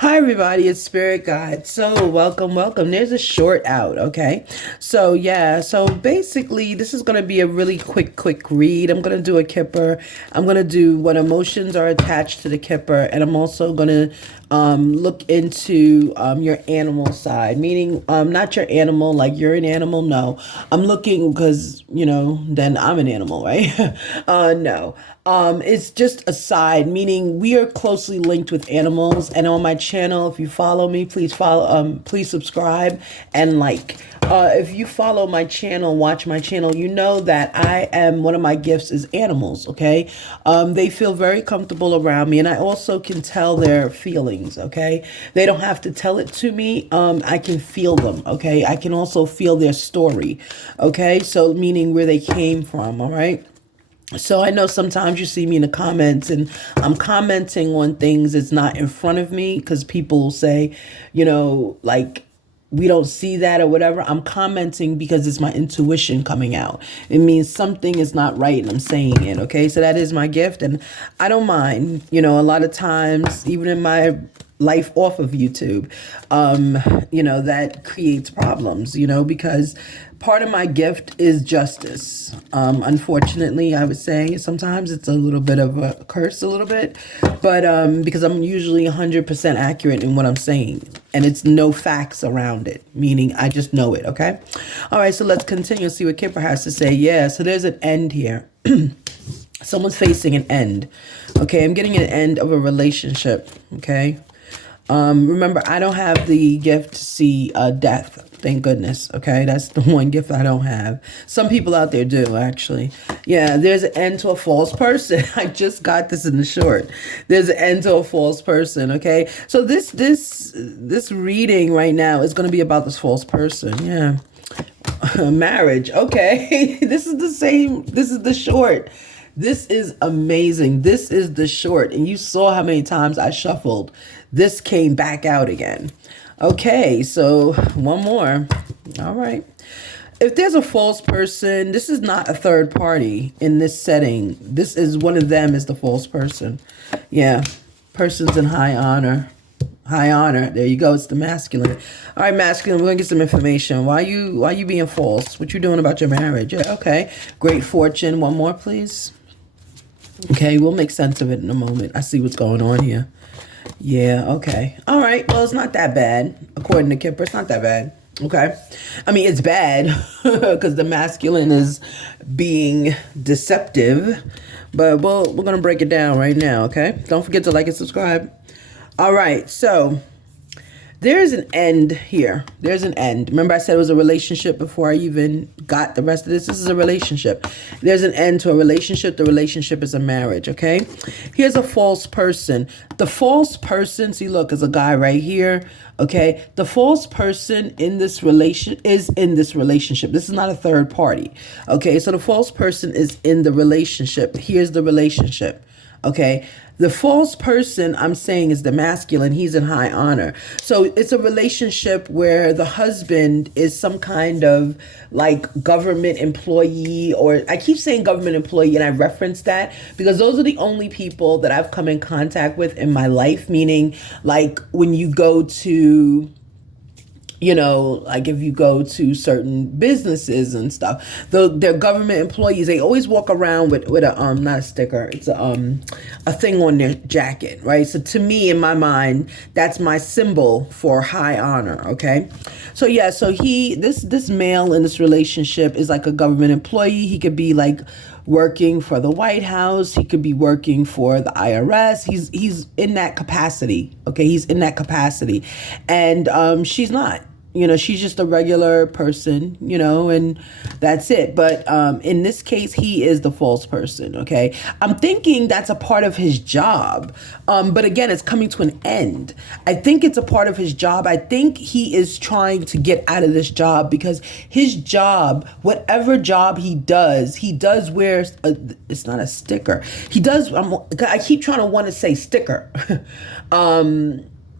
Hi, everybody. It's Spirit Guide. So, welcome. There's a short out, okay? So, yeah. So, basically, this is going to be a really quick read. I'm going to do a kipper. I'm going to do what emotions are attached to the kipper. And I'm also going to look into your animal side, meaning not your animal, like you're an animal. No, I'm looking because, then I'm an animal, right? No. It's just a side, meaning we are closely linked with animals. And on my channel, if you follow me, please subscribe and like. If you follow my channel, watch my channel, you know that one of my gifts is animals, okay? They feel very comfortable around me, and I also can tell their feelings, okay? They don't have to tell it to me. I can feel them, okay? I can also feel their story, okay? So meaning where they came from, all right? So I know sometimes you see me in the comments and I'm commenting on things that's not in front of me because people will say, like, we don't see that or whatever. I'm commenting because it's my intuition coming out. It means something is not right and I'm saying it. Okay. So that is my gift. And I don't mind, a lot of times, even in my life off of YouTube, that creates problems, because part of my gift is justice. Unfortunately, I would say sometimes it's a little bit of a curse, a little bit, but because I'm usually 100% accurate in what I'm saying and it's no facts around it, meaning I just know it. Okay. All right. So let's continue and see what Kipper has to say. Yeah. So there's an end here. Someone's facing an end. Okay. I'm getting an end of a relationship. Okay. Remember, I don't have the gift to see death. Thank goodness. Okay, that's the one gift I don't have. Some people out there do, actually. Yeah, there's an end to a false person. I just got this in the short. There's an end to a false person. Okay, so this reading right now is going to be about this false person. Yeah, marriage. Okay, this is the same. This is the short. This is amazing. This is the short. And you saw how many times I shuffled. This came back out again. Okay, so one more. All right. If there's a false person, this is not a third party in this setting. This is one of them is the false person. Yeah. Person's in high honor. High honor. There you go. It's the masculine. All right, masculine. We're gonna get some information. Why you being false? What you doing about your marriage? Yeah, okay. Great fortune. One more, please. Okay, we'll make sense of it in a moment. I see what's going on here. Yeah, okay. All right. Well, it's not that bad. According to Kipper, it's not that bad. Okay. I mean, it's bad because the masculine is being deceptive. But we're going to break it down right now, okay? Don't forget to like and subscribe. All right. So there's an end here. There's an end. Remember I said it was a relationship before I even got the rest of this? This is a relationship. There's an end to a relationship. The relationship is a marriage, okay? Here's a false person. The false person, see, look, is a guy right here, okay? The false person in this relationship. This is not a third party, okay? So the false person is in the relationship. Here's the relationship. Okay. The false person I'm saying is the masculine. He's in high honor. So it's a relationship where the husband is some kind of like government employee, or I keep saying government employee and I reference that because those are the only people that I've come in contact with in my life. Meaning like when you go to, like if you go to certain businesses and stuff, they're government employees. They always walk around with a not a sticker. It's a thing on their jacket, right? So to me, in my mind, that's my symbol for high honor. Okay, so yeah, so this male in this relationship is like a government employee. He could be like working for the White House. He could be working for the IRS. He's in that capacity. Okay, he's in that capacity, and she's not. She's just a regular person, and that's it. But in this case, he is the false person, okay? I'm thinking that's a part of his job. But again, it's coming to an end. I think it's a part of his job. I think he is trying to get out of this job because his job, whatever job he does wear, it's not a sticker. He does, I keep trying to want to say sticker.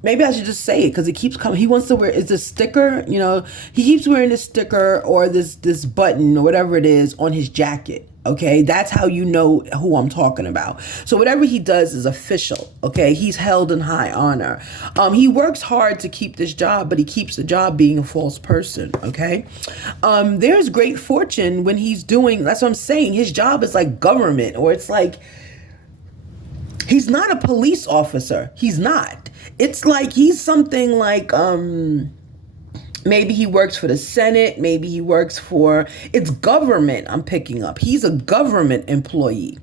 Maybe I should just say it because it keeps coming. He wants to wear, it's a sticker, he keeps wearing this sticker or this button or whatever it is on his jacket. Okay, that's how you know who I'm talking about. So whatever he does is official. Okay, he's held in high honor. He works hard to keep this job, but he keeps the job being a false person. Okay, there's great fortune when he's doing. That's what I'm saying. His job is like government, or it's like he's not a police officer. He's not. It's like he's something like maybe he works for the Senate. Maybe he works for, it's government I'm picking up. He's a government employee.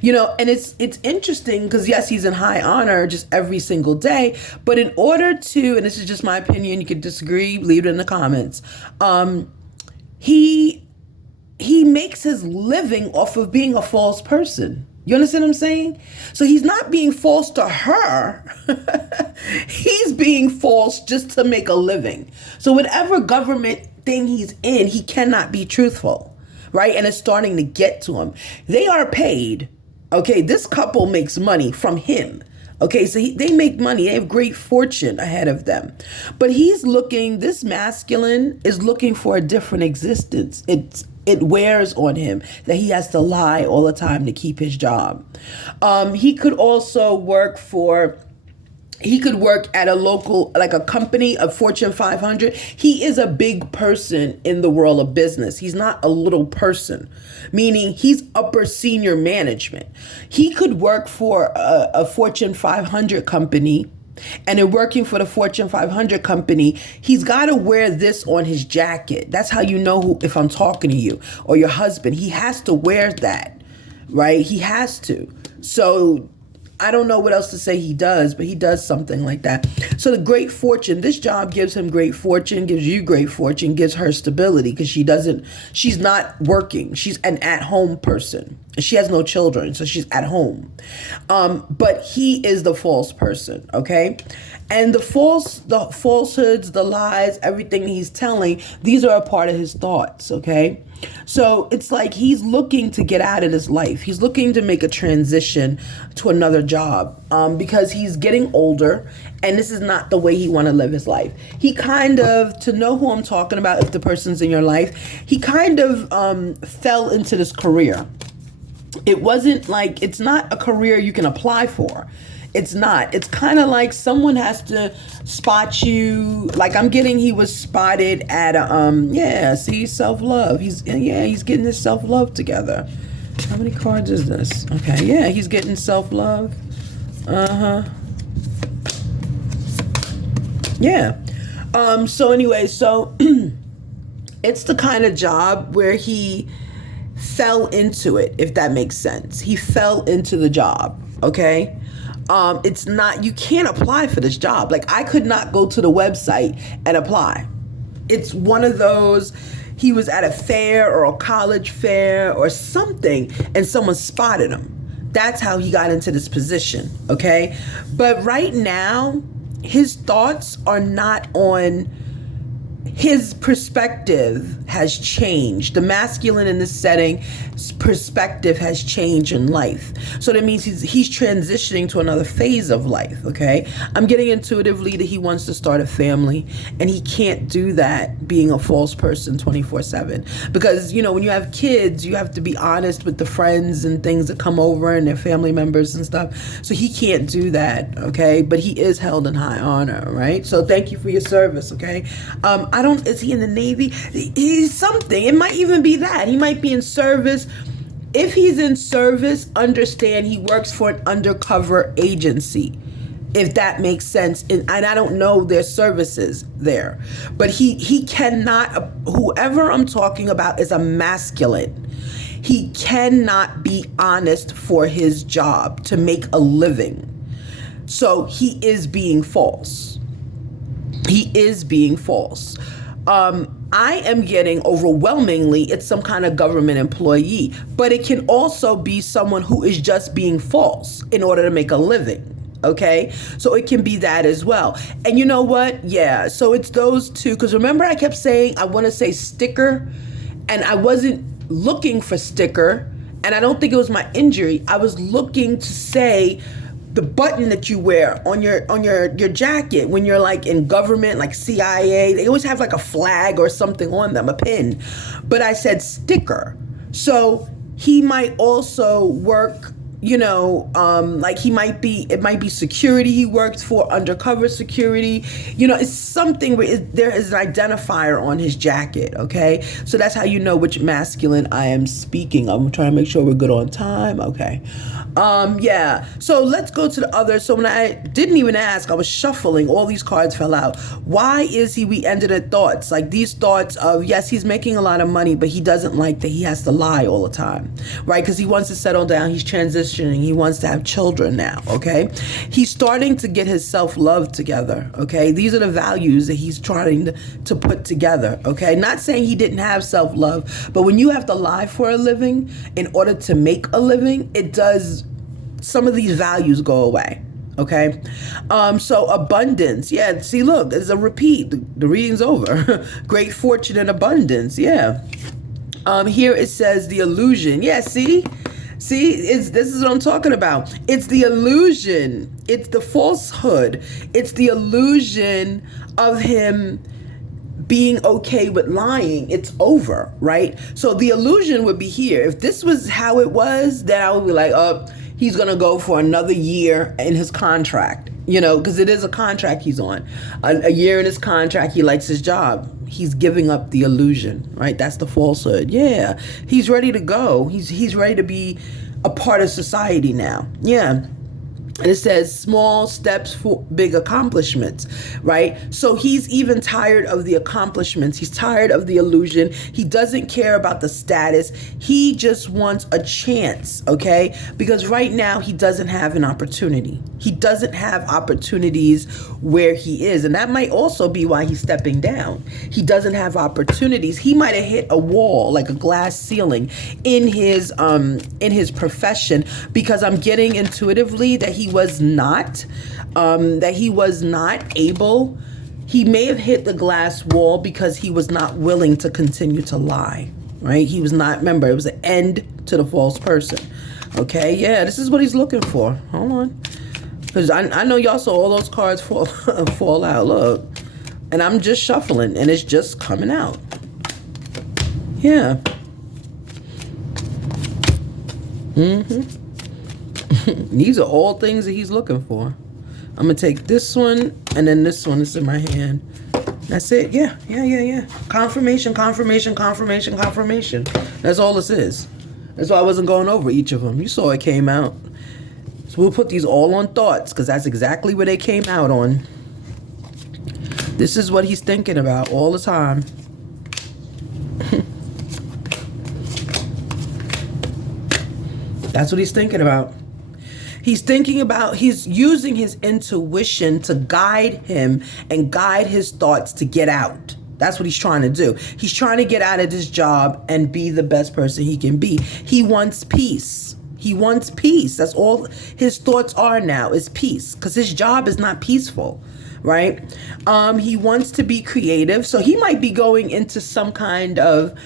You know, and it's interesting because yes, he's in high honor just every single day. But in order to, and this is just my opinion, you could disagree, leave it in the comments. He makes his living off of being a false person. You understand what I'm saying? So he's not being false to her. He's being false just to make a living. So whatever government thing he's in, he cannot be truthful, right? And it's starting to get to him. They are paid. Okay, this couple makes money from him. Okay, so they make money. They have great fortune ahead of them. But he's looking, this masculine is looking for a different existence. It wears on him that he has to lie all the time to keep his job. He could also work at a local, like a company, a Fortune 500. He is a big person in the world of business. He's not a little person, meaning he's upper senior management. He could work for a Fortune 500 company. And in working for the Fortune 500 company, he's got to wear this on his jacket. That's how you know who, if I'm talking to you or your husband, he has to wear that, right? He has to. So I don't know what else to say he does, but he does something like that. So the great fortune, this job gives him great fortune, gives you great fortune, gives her stability because she's not working. She's an at-home person. She has no children, so she's at home. But he is the false person, okay? And the falsehoods, the lies, everything he's telling, these are a part of his thoughts, okay? So it's like he's looking to get out of this life. He's looking to make a transition to another job because he's getting older and this is not the way he want to live his life. He kind of, to know who I'm talking about, if the person's in your life, he kind of fell into this career. It wasn't like, it's not a career you can apply for. It's not. It's kind of like someone has to spot you. Like he was spotted at self-love. He's getting his self-love together. How many cards is this? Okay, yeah, he's getting self-love. Yeah. So anyway, it's the kind of job where he fell into it, if that makes sense. He fell into the job, okay? It's not, you can't apply for this job. Like I could not go to the website and apply. It's one of those, he was at a fair or a college fair or something and someone spotted him. That's how he got into this position, okay? But right now, his thoughts are not on, his perspective has changed. The masculine in this setting, perspective has changed in life. So that means he's transitioning to another phase of life, okay? I'm getting intuitively that he wants to start a family, and he can't do that being a false person 24/7. Because, you know, when you have kids, you have to be honest with the friends and things that come over and their family members and stuff. So he can't do that, okay? But he is held in high honor, right? So thank you for your service, okay? Is he in the Navy? He's something. It might even be that. He might be in service. If he's in service, understand he works for an undercover agency, if that makes sense. And I don't know their services there. But he cannot, whoever I'm talking about is a masculine. He cannot be honest for his job to make a living. So he is being false. He is being false. I am getting overwhelmingly, it's some kind of government employee, but it can also be someone who is just being false in order to make a living. Okay, so it can be that as well. And you know what? Yeah, so it's those two. Because remember, I kept saying I want to say sticker, and I wasn't looking for sticker, and I don't think it was my injury. I was looking to say the button that you wear on your jacket when you're like in government, like CIA, they always have like a flag or something on them, a pin. But I said sticker. So he might also work, like it might be security he works for, undercover security. It's something where there is an identifier on his jacket, okay? So that's how you know which masculine I am speaking. I'm trying to make sure we're good on time, okay? Yeah, so let's go to the other. So when I didn't even ask, I was shuffling, all these cards fell out. Why is he, we ended at thoughts, like these thoughts of, yes, he's making a lot of money, but he doesn't like that he has to lie all the time, right? Because he wants to settle down, he's transitioning, he wants to have children now, okay? He's starting to get his self-love together, okay? These are the values that he's trying to put together, okay? Not saying he didn't have self-love, but when you have to lie for a living in order to make a living, it does, some of these values go away, okay? So abundance, yeah, see, look, it's a repeat. The reading's over. Great fortune and abundance, yeah. Here it says the illusion. Yeah, see, this is what I'm talking about. It's the illusion. It's the falsehood. It's the illusion of him being okay with lying. It's over, right? So the illusion would be here. If this was how it was, then I would be like, oh, he's going to go for another year in his contract, because it is a contract he's on. A year in his contract, he likes his job. He's giving up the illusion, right? That's the falsehood. Yeah, he's ready to go. He's ready to be a part of society now. Yeah. And it says small steps for big accomplishments, right? So he's even tired of the accomplishments. He's tired of the illusion. He doesn't care about the status. He just wants a chance, okay? Because right now he doesn't have an opportunity. He doesn't have opportunities where he is. And that might also be why he's stepping down. He doesn't have opportunities. He might have hit a wall, like a glass ceiling in his profession, because I'm getting intuitively that he was not able. He may have hit the glass wall because he was not willing to continue to lie, right? He was not, remember, it was an end to the false person. Okay, yeah, this is what he's looking for. Hold on. Because I know y'all saw all those cards fall out. Look. And I'm just shuffling and it's just coming out. Yeah. These are all things that he's looking for. I'm going to take this one and then this one is in my hand. That's it. Yeah. Confirmation. That's all this is. That's why I wasn't going over each of them. You saw it came out. So we'll put these all on thoughts because that's exactly where they came out on. This is what he's thinking about all the time. That's what he's thinking about. He's using his intuition to guide him and guide his thoughts to get out. That's what he's trying to do. He's trying to get out of this job and be the best person he can be. He wants peace. He wants peace. That's all his thoughts are now, is peace, because his job is not peaceful, right? He wants to be creative. So he might be going into some kind of,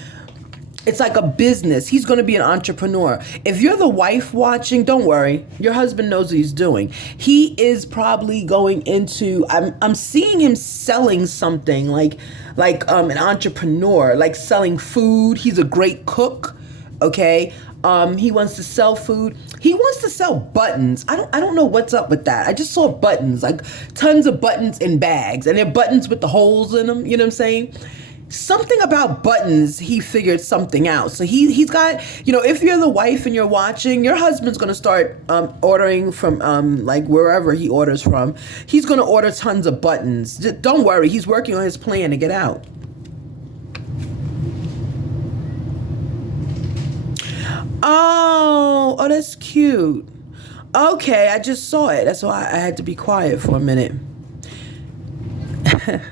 it's like a business. He's going to be an entrepreneur. If you're the wife watching, don't worry. Your husband knows what he's doing. He is probably going into, I'm seeing him selling something like an entrepreneur, like selling food. He's a great cook. Okay. He wants to sell food. He wants to sell buttons. I don't know what's up with that. I just saw buttons, like tons of buttons in bags, and they're buttons with the holes in them. You know what I'm saying? Something about buttons, he figured something out. So he's got, if you're the wife and you're watching, your husband's going to start ordering from like wherever he orders from. He's going to order tons of buttons. Just don't worry. He's working on his plan to get out. Oh, that's cute. Okay, I just saw it. That's why I had to be quiet for a minute.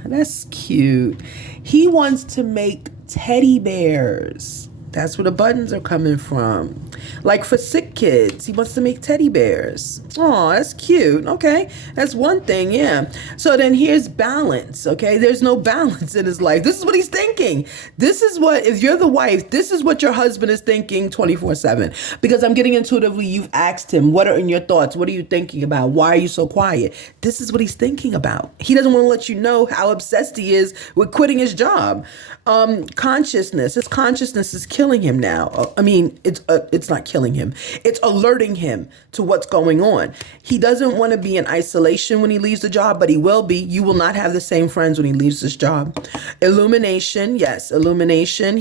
That's cute. He wants to make teddy bears. That's where the buttons are coming from. Like for sick kids, he wants to make teddy bears. Oh, that's cute. Okay. That's one thing. Yeah. So then here's balance. Okay. There's no balance in his life. This is what he's thinking. This is what, if you're the wife, this is what your husband is thinking 24/7. Because I'm getting intuitively, you've asked him, what are in your thoughts? What are you thinking about? Why are you so quiet? This is what he's thinking about. He doesn't want to let you know how obsessed he is with quitting his job. Consciousness. His consciousness is killing him now. I mean, it's not killing him. It's alerting him to what's going on. He doesn't want to be in isolation when he leaves the job, but he will be. You will not have the same friends when he leaves this job. Illumination. Yes, illumination.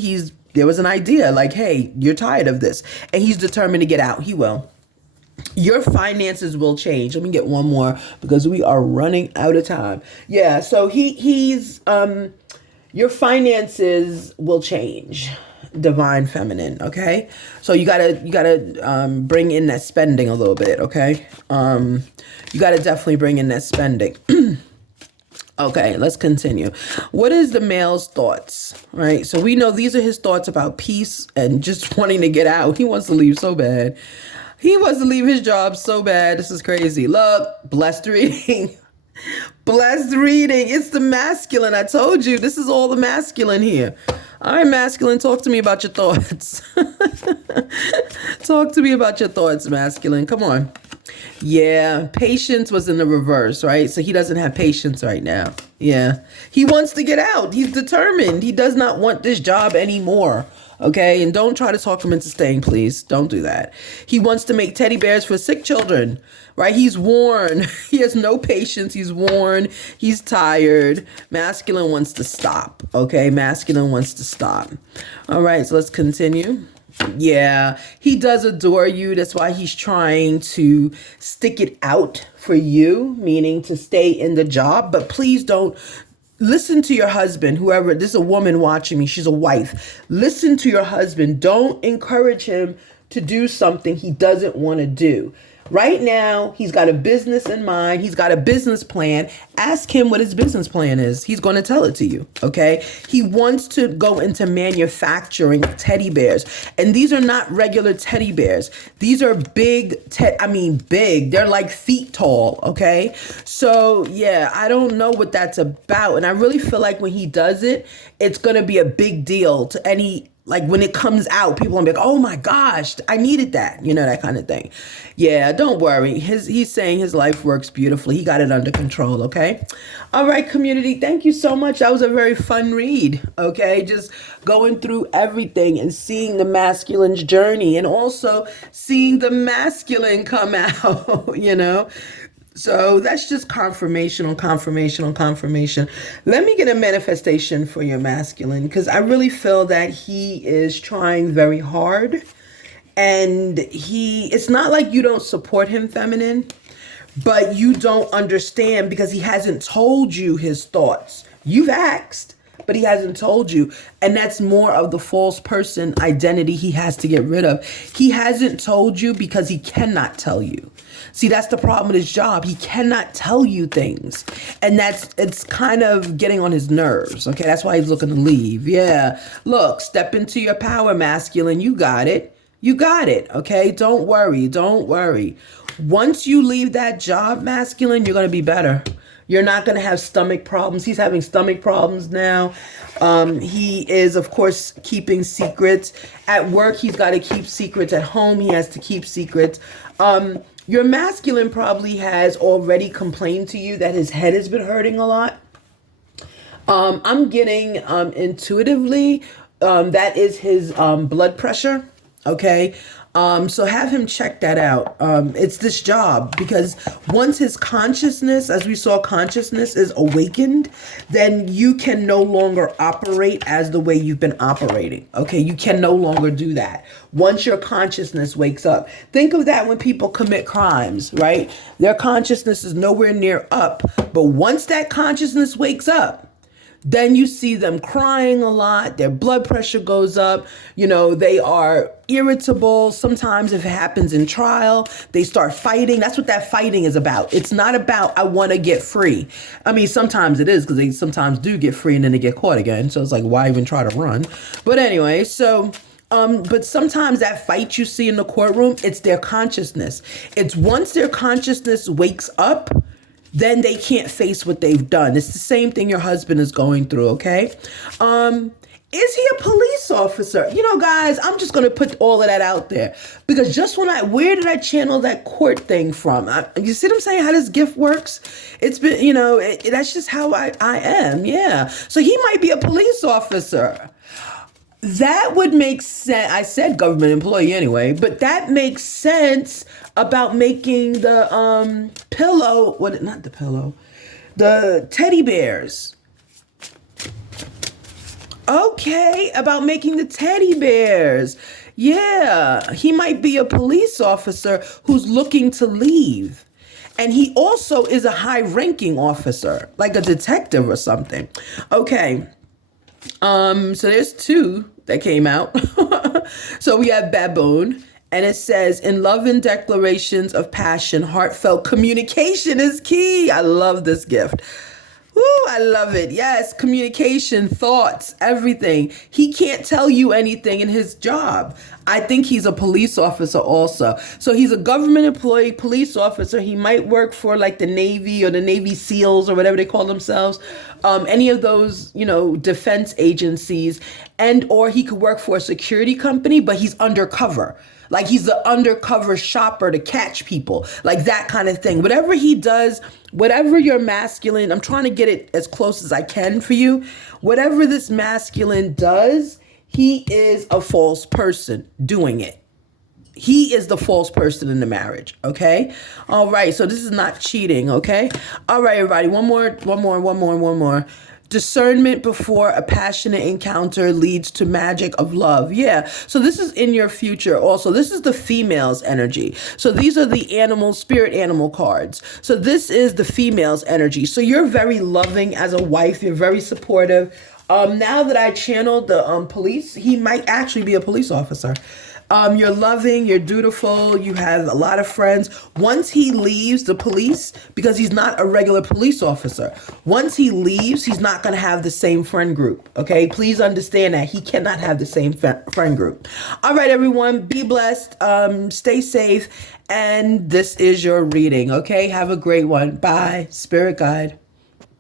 There was an idea like, hey, you're tired of this. And he's determined to get out. He will. Your finances will change. Let me get one more because we are running out of time. Yeah, so he's your finances will change. Divine feminine, okay? So you gotta bring in that spending a little bit, okay? You gotta definitely bring in that spending. Okay, let's continue. What is the male's thoughts, right? So we know these are his thoughts about peace and just wanting to get out. He wants to leave so bad. He wants to leave his job so bad. This is crazy. Look, blessed reading. Blessed reading. It's the masculine. I told you, this is all the masculine here. All right, masculine, talk to me about your thoughts. Talk to me about your thoughts, masculine. Come on. Yeah, patience was in the reverse, right? So he doesn't have patience right now. Yeah. He wants to get out. He's determined. He does not want this job anymore. Okay, and don't try to talk him into staying, please. Don't do that. He wants to make teddy bears for sick children, right? He's worn. He has no patience. He's worn. He's tired. Masculine wants to stop, okay? Masculine wants to stop. All right, so let's continue. Yeah, he does adore you. That's why he's trying to stick it out for you, meaning to stay in the job. But please don't listen to your husband, whoever. This is a woman watching me. She's a wife. Listen to your husband. Don't encourage him to do something he doesn't want to do. Right now, he's got a business in mind. He's got a business plan. Ask him what his business plan is. He's going to tell it to you, okay? He wants to go into manufacturing teddy bears. And these are not regular teddy bears. These are big, big. They're like feet tall, okay? So, yeah, I don't know what that's about. And I really feel like when he does it, it's going to be a big deal to any. Like when it comes out, people will be like, oh my gosh, I needed that. You know, that kind of thing. Yeah, don't worry. He's saying his life works beautifully. He got it under control, okay? All right, community, thank you so much. That was a very fun read, okay? Just going through everything and seeing the masculine's journey and also seeing the masculine come out, you know? So that's just confirmation on confirmation on confirmation. Let me get a manifestation for your masculine because I really feel that he is trying very hard. And it's not like you don't support him, feminine, but you don't understand because he hasn't told you his thoughts. You've asked, but he hasn't told you. And that's more of the false person identity he has to get rid of. He hasn't told you because he cannot tell you. See, that's the problem with his job. He cannot tell you things. And it's kind of getting on his nerves. Okay, that's why he's looking to leave. Yeah. Look, step into your power, masculine. You got it. You got it. Okay, don't worry. Don't worry. Once you leave that job, masculine, you're going to be better. You're not going to have stomach problems. He's having stomach problems now. He is, of course, keeping secrets. At work, he's got to keep secrets. At home, he has to keep secrets. Your masculine probably has already complained to you that his head has been hurting a lot. I'm getting intuitively that is his blood pressure. Okay. So have him check that out. It's this job because once his consciousness, as we saw, consciousness is awakened, then you can no longer operate as the way you've been operating. Okay. You can no longer do that. Once your consciousness wakes up, think of that when people commit crimes, right? Their consciousness is nowhere near up, but once that consciousness wakes up, then you see them crying a lot. Their blood pressure goes up. You know, they are irritable. Sometimes if it happens in trial, they start fighting. That's what that fighting is about. It's not about, I want to get free. I mean, sometimes it is because they sometimes do get free and then they get caught again. So it's like, why even try to run? But anyway, so But sometimes that fight you see in the courtroom, it's their consciousness. It's once their consciousness wakes up, then they can't face what they've done. It's the same thing your husband is going through, okay? Is he a police officer? You know, guys, I'm just going to put all of that out there. Because just where did I channel that court thing from? You see what I'm saying? How this gift works? It's been, that's just how I am. Yeah. So he might be a police officer. That would make sense. I said government employee anyway, but that makes sense about making the pillow, not the pillow, the teddy bears. Okay, about making the teddy bears. Yeah, he might be a police officer who's looking to leave. And he also is a high-ranking officer, like a detective or something. Okay. So there's two that came out. So we have baboon, and it says, in love and declarations of passion, heartfelt communication is key. I love this gift. Ooh, I love it. Yes, communication, thoughts, everything. He can't tell you anything in his job. I think he's a police officer also. So he's a government employee, police officer. He might work for like the Navy or the Navy SEALs or whatever they call themselves. Any of those, defense agencies, or he could work for a security company, but he's undercover. Like he's the undercover shopper to catch people, like that kind of thing. Whatever he does, whatever your masculine, I'm trying to get it as close as I can for you. Whatever this masculine does, he is a false person doing it. He is the false person in the marriage. Okay. All right. So this is not cheating. Okay. All right, everybody. One more. Discernment before a passionate encounter leads to magic of love. Yeah. So this is in your future also. This is the female's energy. So these are the spirit animal cards. So this is the female's energy. So you're very loving as a wife. You're very supportive. Now that I channeled the police, he might actually be a police officer. You're loving, you're dutiful, you have a lot of friends. Once he leaves the police, because he's not a regular police officer, once he leaves, he's not going to have the same friend group. Okay, please understand that he cannot have the same friend group. All right, everyone, be blessed, stay safe, and this is your reading. Okay, have a great one. Bye, Spirit Guide.